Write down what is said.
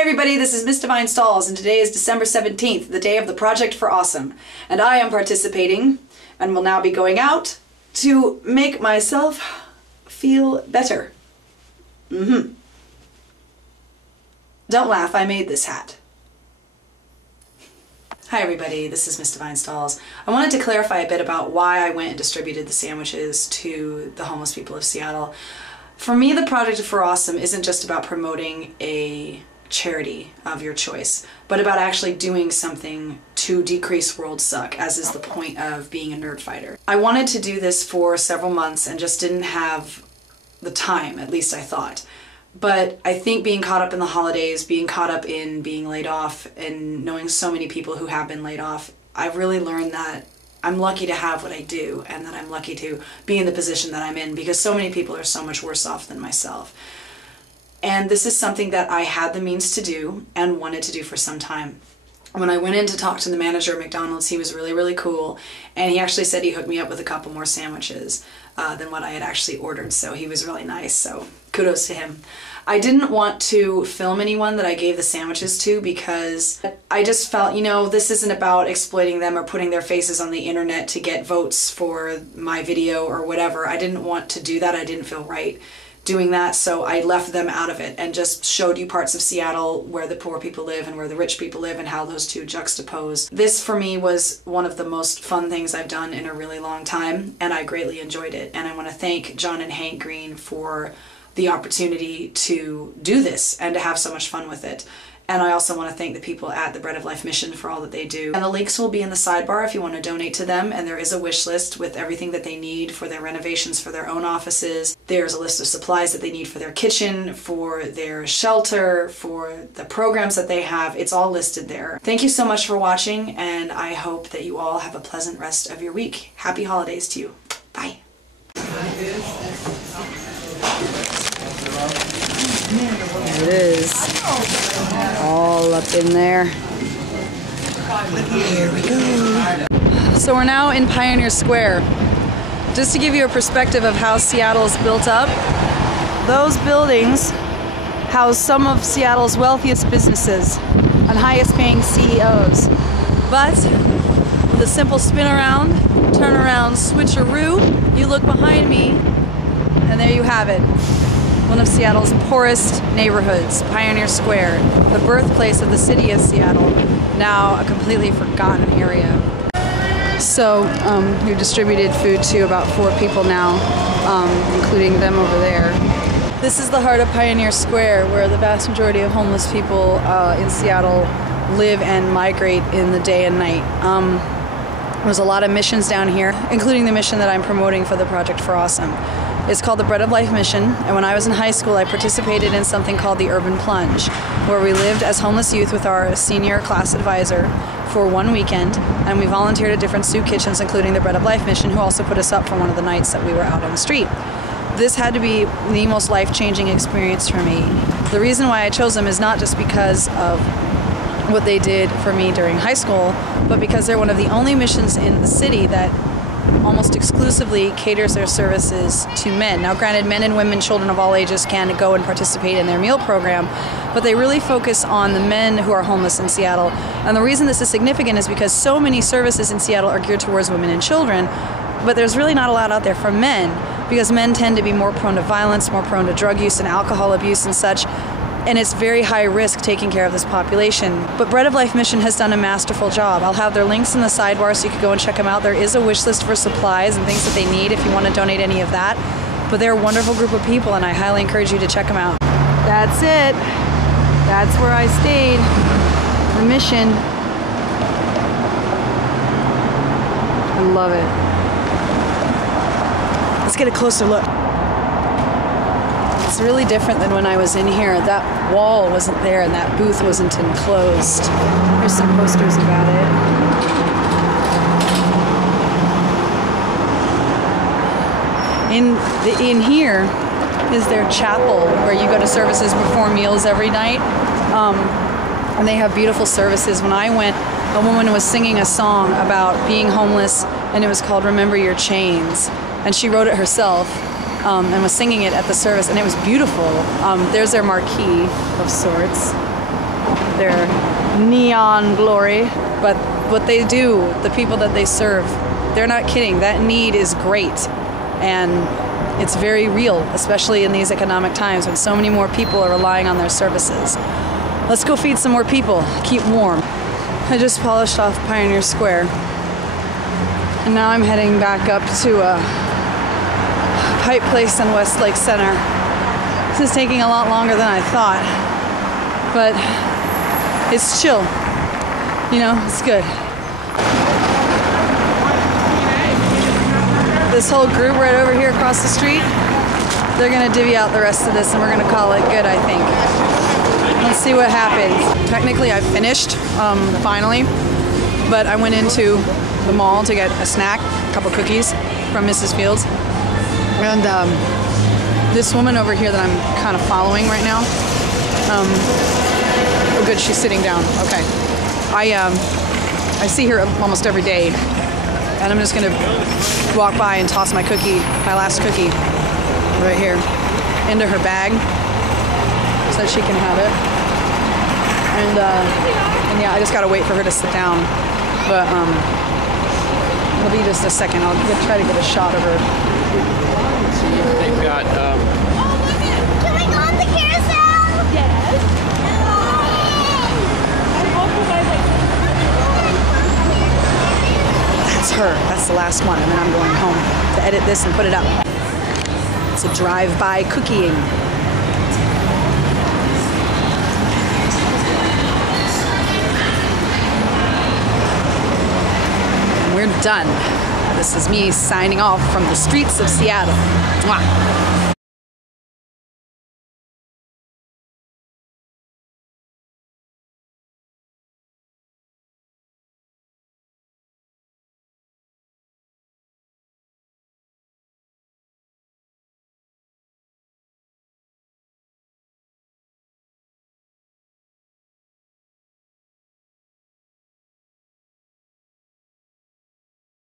Hi everybody, this is missdivinestalls, and today is December 17th, the day of the Project for Awesome. And I am participating, and will now be going out, to make myself feel better. Don't laugh, I made this hat. Hi everybody, this is missdivinestalls. I wanted to clarify a bit about why I went and distributed the sandwiches to the homeless people of Seattle. For me, the Project for Awesome isn't just about promoting a charity of your choice, but about actually doing something to decrease world suck, as is the point of being a nerd fighter. I wanted to do this for several months and just didn't have the time, at least I thought. But I think being caught up in the holidays, being caught up in being laid off, and knowing so many people who have been laid off, I've really learned that I'm lucky to have what I do, and that I'm lucky to be in the position that I'm in, because so many people are so much worse off than myself. And this is something that I had the means to do and wanted to do for some time. When I went in to talk to the manager at McDonald's, he was really, really cool, and he actually said he hooked me up with a couple more sandwiches than what I had actually ordered, so he was really nice, so kudos to him. I didn't want to film anyone that I gave the sandwiches to because I just felt, you know, this isn't about exploiting them or putting their faces on the internet to get votes for my video or whatever. I didn't want to do that. I didn't feel right doing that, so I left them out of it and just showed you parts of Seattle where the poor people live and where the rich people live and how those two juxtapose. This for me was one of the most fun things I've done in a really long time, and I greatly enjoyed it. And I want to thank John and Hank Green for the opportunity to do this and to have so much fun with it. And I also want to thank the people at the Bread of Life mission for all that they do. And the links will be in the sidebar if you want to donate to them, and there is a wish list with everything that they need for their renovations for their own offices. There's a list of supplies that they need for their kitchen, for their shelter, for the programs that they have. It's all listed there. Thank you so much for watching, and I hope that you all have a pleasant rest of your week. Happy holidays to you. Bye. There it is, all up in there. Here we go. So we're now in Pioneer Square. Just to give you a perspective of how Seattle is built up, those buildings house some of Seattle's wealthiest businesses and highest paying CEOs. But with a simple spin around, turn around, switcheroo, you look behind me, and there you have it. One of Seattle's poorest neighborhoods, Pioneer Square, the birthplace of the city of Seattle, now a completely forgotten area. So we've distributed food to about 4 people now, including them over there. This is the heart of Pioneer Square, where the vast majority of homeless people in Seattle live and migrate in the day and night. There's a lot of missions down here, including the mission that I'm promoting for the Project for Awesome. It's called the Bread of Life mission, and when I was in high school I participated in something called the Urban Plunge, where we lived as homeless youth with our senior class advisor for 1 weekend, and we volunteered at different soup kitchens, including the Bread of Life mission, who also put us up for one of the nights that we were out on the street. This had to be the most life-changing experience for me. The reason why I chose them is not just because of what they did for me during high school, but because they're one of the only missions in the city that almost exclusively caters their services to men. Now granted, men and women, children of all ages can go and participate in their meal program, but they really focus on the men who are homeless in Seattle. And the reason this is significant is because so many services in Seattle are geared towards women and children, but there's really not a lot out there for men, because men tend to be more prone to violence, more prone to drug use and alcohol abuse and such. And it's very high risk taking care of this population. But Bread of Life Mission has done a masterful job. I'll have their links in the sidebar so you can go and check them out. There is a wish list for supplies and things that they need if you want to donate any of that. But they're a wonderful group of people, and I highly encourage you to check them out. That's it. That's where I stayed. The mission. I love it. Let's get a closer look. It's really different than when I was in here. That wall wasn't there and that booth wasn't enclosed. Here's some posters about it. In here is their chapel, where you go to services before meals every night. And they have beautiful services. When I went, a woman was singing a song about being homeless, and it was called Remember Your Chains. And she wrote it herself. And was singing it at the service, and it was beautiful. There's their marquee of sorts. their neon glory, but what they do, the people that they serve, they're not kidding. That need is great, and it's very real, especially in these economic times when so many more people are relying on their services. Let's go feed some more people, keep warm. I just polished off Pioneer Square, and now I'm heading back up to Pipe Place and Westlake Center. This is taking a lot longer than I thought, but it's chill. You know, it's good. This whole group right over here across the street, they're gonna divvy out the rest of this and we're gonna call it good, I think. Let's see what happens. Technically I finished, finally, but I went into the mall to get a snack, a couple cookies from Mrs. Fields. And this woman over here that I'm kind of following right now, oh good, she's sitting down, okay. I see her almost every day, and I'm just gonna walk by and toss my cookie, my last cookie, right here, into her bag, so that she can have it. And yeah, I just gotta wait for her to sit down, but it'll be just a second. I'll try to get a shot of her. They've got, Oh, look it! Can we go on the carousel? Yes. That's her. That's the last one, and then I'm going home to edit this and put it up. It's a drive-by cookie-ing. We're done. This is me signing off from the streets of Seattle. Mwah.